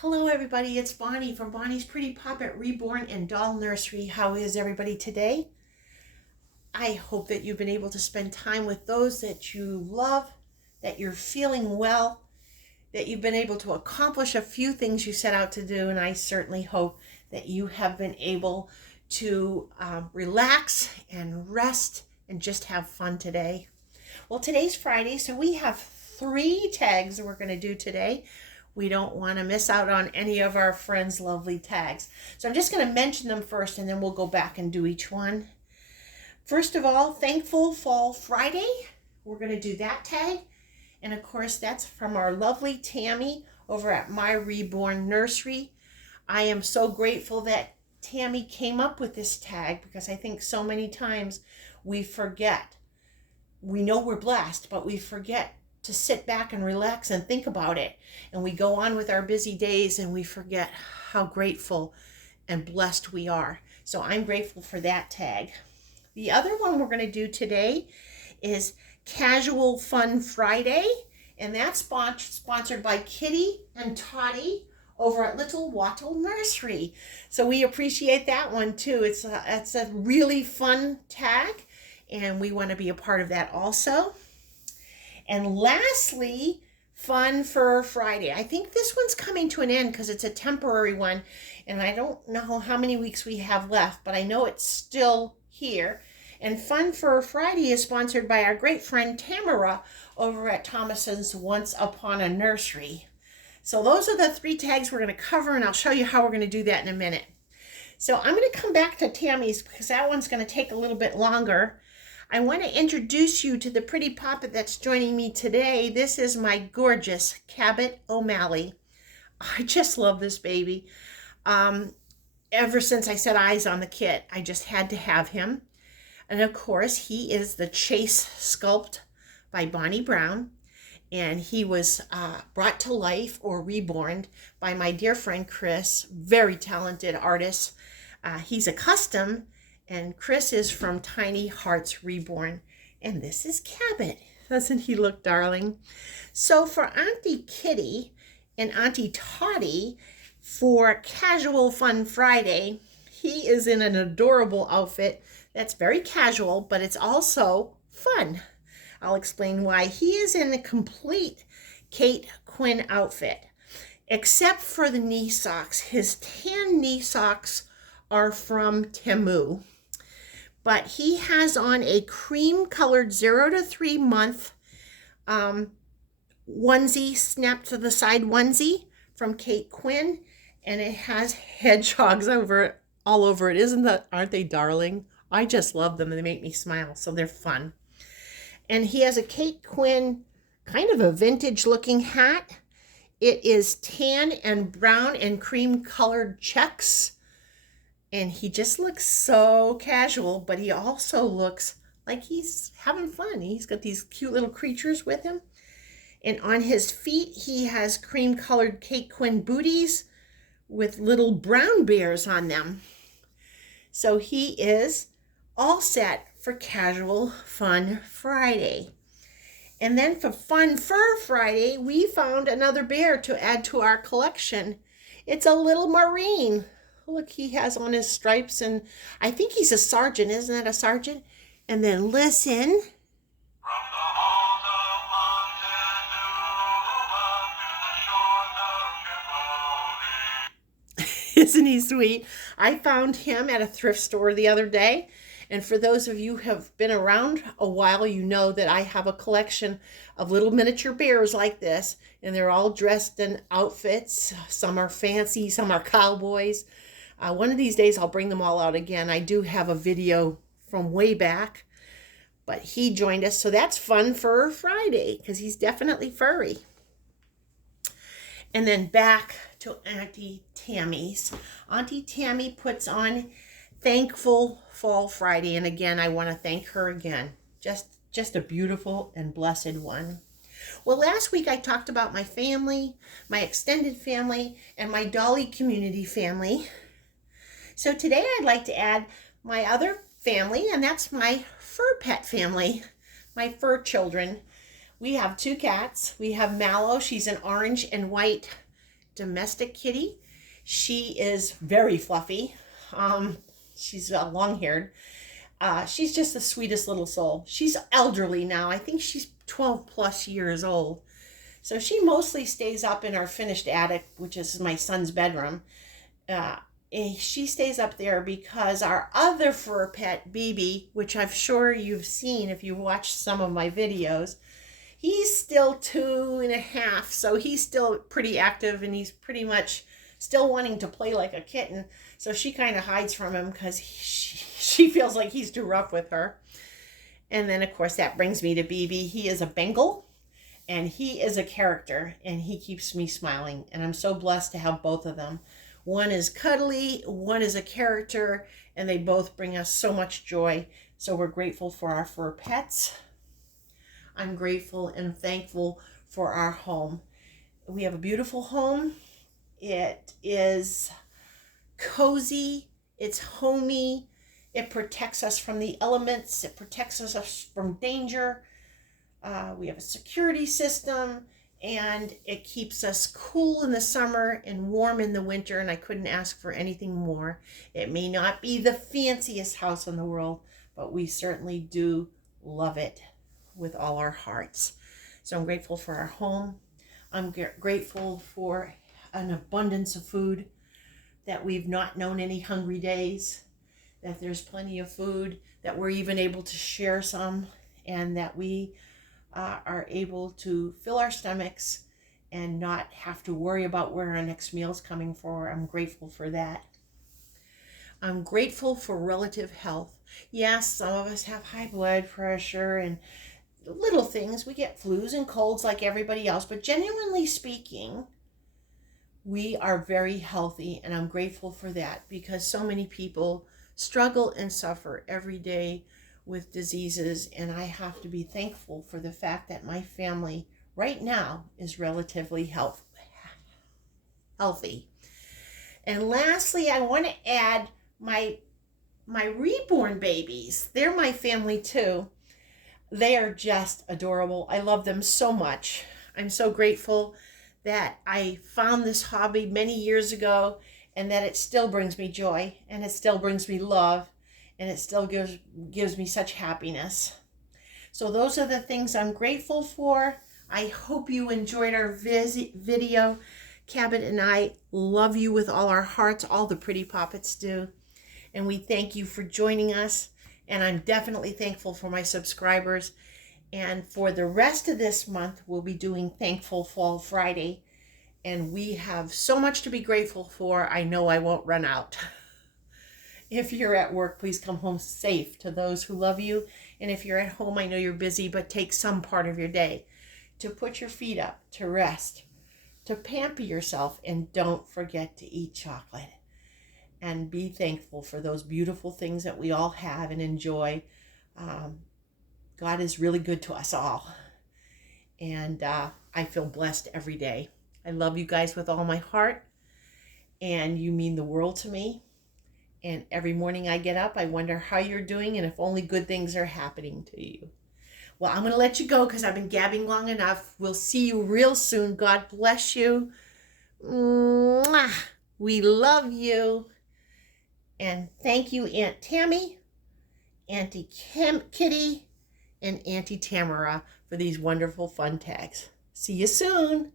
Hello everybody, it's Bonnie from Bonnie's Pretty Puppet Reborn and Doll Nursery. How is everybody today? I hope that you've been able to spend time with those that you love, that you're feeling well, that you've been able to accomplish a few things you set out to do, and I certainly hope that you have been able to relax and rest and just have fun today. Well, today's Friday, so we have 3 tags that we're going to do today. We don't want to miss out on any of our friends' lovely tags. So I'm just going to mention them first, and then we'll go back and do each one. First of all, Thankful Fall Friday. We're going to do that tag. And of course, that's from our lovely Tammy over at My Reborn Nursery. I am so grateful that Tammy came up with this tag because I think so many times we forget. We know we're blessed, but we forget to sit back and relax and think about it. And we go on with our busy days and we forget how grateful and blessed we are. So I'm grateful for that tag. The other one we're going to do today is Casual Fun Friday. And that's sponsored by Kitty and Toddy over at Little Wattle Nursery. So we appreciate that one too. It's a really fun tag, and we want to be a part of that also. And lastly, Fun Fur Friday. I think this one's coming to an end because it's a temporary one, and I don't know how many weeks we have left, but I know it's still here. And Fun Fur Friday is sponsored by our great friend Tamara over at Thomason's Once Upon a Nursery. So those are the 3 tags we're going to cover, and I'll show you how we're going to do that in a minute. So I'm going to come back to Tammy's because that one's going to take a little bit longer. I want to introduce you to the pretty puppet that's joining me today. This is my gorgeous Cabot O'Malley. I just love this baby. Ever since I set eyes on the kit, I just had to have him. And of course, he is the Chase sculpt by Bonnie Brown. And he was brought to life or reborn by my dear friend Chris, very talented artist. He's a custom. And Chris is from Tiny Hearts Reborn. And this is Cabot. Doesn't he look darling? So for Auntie Kitty and Auntie Toddy, for Casual Fun Friday, he is in an adorable outfit that's very casual, but it's also fun. I'll explain why. He is in a complete Kate Quinn outfit, except for the knee socks. His tan knee socks are from Temu. But he has on a cream-colored 0 to 3 month onesie, snap to the side onesie from Kate Quinn, and it has hedgehogs all over it. Aren't they darling? I just love them, and they make me smile, so they're fun. And he has a Kate Quinn, kind of a vintage-looking hat. It is tan and brown and cream-colored checks. And he just looks so casual, but he also looks like he's having fun. He's got these cute little creatures with him. And on his feet, he has cream-colored Kate Quinn booties with little brown bears on them. So he is all set for Casual Fun Friday. And then for Fun Fur Friday, we found another bear to add to our collection. It's a little Marine. Look, he has on his stripes, and I think he's a sergeant. Isn't that a sergeant? And then listen. Isn't he sweet? I found him at a thrift store the other day. And for those of you who have been around a while, you know that I have a collection of little miniature bears like this. And they're all dressed in outfits. Some are fancy, some are cowboys. One of these days, I'll bring them all out again. I do have a video from way back, but he joined us. So that's Fun Fur Friday because he's definitely furry. And then back to Auntie Tammy's. Auntie Tammy puts on Thankful Fall Friday. And again, I want to thank her again. Just a beautiful and blessed one. Well, last week I talked about my family, my extended family, and my Dolly community family. So today I'd like to add my other family, and that's my fur pet family, my fur children. We have 2 cats. We have Mallow. She's an orange and white domestic kitty. She is very fluffy. She's long-haired. She's just the sweetest little soul. She's elderly now. I think she's 12 plus years old. So she mostly stays up in our finished attic, which is my son's bedroom. She stays up there because our other fur pet, BB, which I'm sure you've seen if you've watched some of my videos, he's still 2.5, so he's still pretty active, and he's pretty much still wanting to play like a kitten. So she kind of hides from him because she feels like he's too rough with her. And then, of course, that brings me to BB. He is a Bengal, and he is a character, and he keeps me smiling. And I'm so blessed to have both of them. One is cuddly, one is a character, and they both bring us so much joy. So we're grateful for our fur pets. I'm grateful and thankful for our home. We have a beautiful home. It is cozy, it's homey, it protects us from the elements, it protects us from danger. We have a security system, and it keeps us cool in the summer and warm in the winter, and I couldn't ask for anything more. It may not be the fanciest house in the world, but we certainly do love it with all our hearts. So I'm grateful for our home. I'm grateful for an abundance of food, that we've not known any hungry days, that there's plenty of food, that we're even able to share some, and that we are able to fill our stomachs and not have to worry about where our next meal's coming from. I'm grateful for that. I'm grateful for relative health. Yes, some of us have high blood pressure and little things. We get flus and colds like everybody else, but genuinely speaking, we are very healthy, and I'm grateful for that, because so many people struggle and suffer every day with diseases, and I have to be thankful for the fact that my family right now is relatively healthy. And lastly, I want to add my reborn babies. They're my family too. They are just adorable. I love them so much. I'm so grateful that I found this hobby many years ago, and that it still brings me joy, and it still brings me love, and it still gives me such happiness. So those are the things I'm grateful for. I hope you enjoyed our video. Cabot and I love you with all our hearts. All the pretty poppets do. And we thank you for joining us. And I'm definitely thankful for my subscribers. And for the rest of this month, we'll be doing Thankful Fall Friday. And we have so much to be grateful for. I know I won't run out. If you're at work, please come home safe to those who love you. And if you're at home, I know you're busy, but take some part of your day to put your feet up, to rest, to pamper yourself, and don't forget to eat chocolate. And be thankful for those beautiful things that we all have and enjoy. God is really good to us all. And I feel blessed every day. I love you guys with all my heart. And you mean the world to me. And every morning I get up, I wonder how you're doing and if only good things are happening to you. Well, I'm going to let you go because I've been gabbing long enough. We'll see you real soon. God bless you. Mwah. We love you. And thank you, Aunt Tammy, Auntie Kitty, and Auntie Tamara for these wonderful fun tags. See you soon.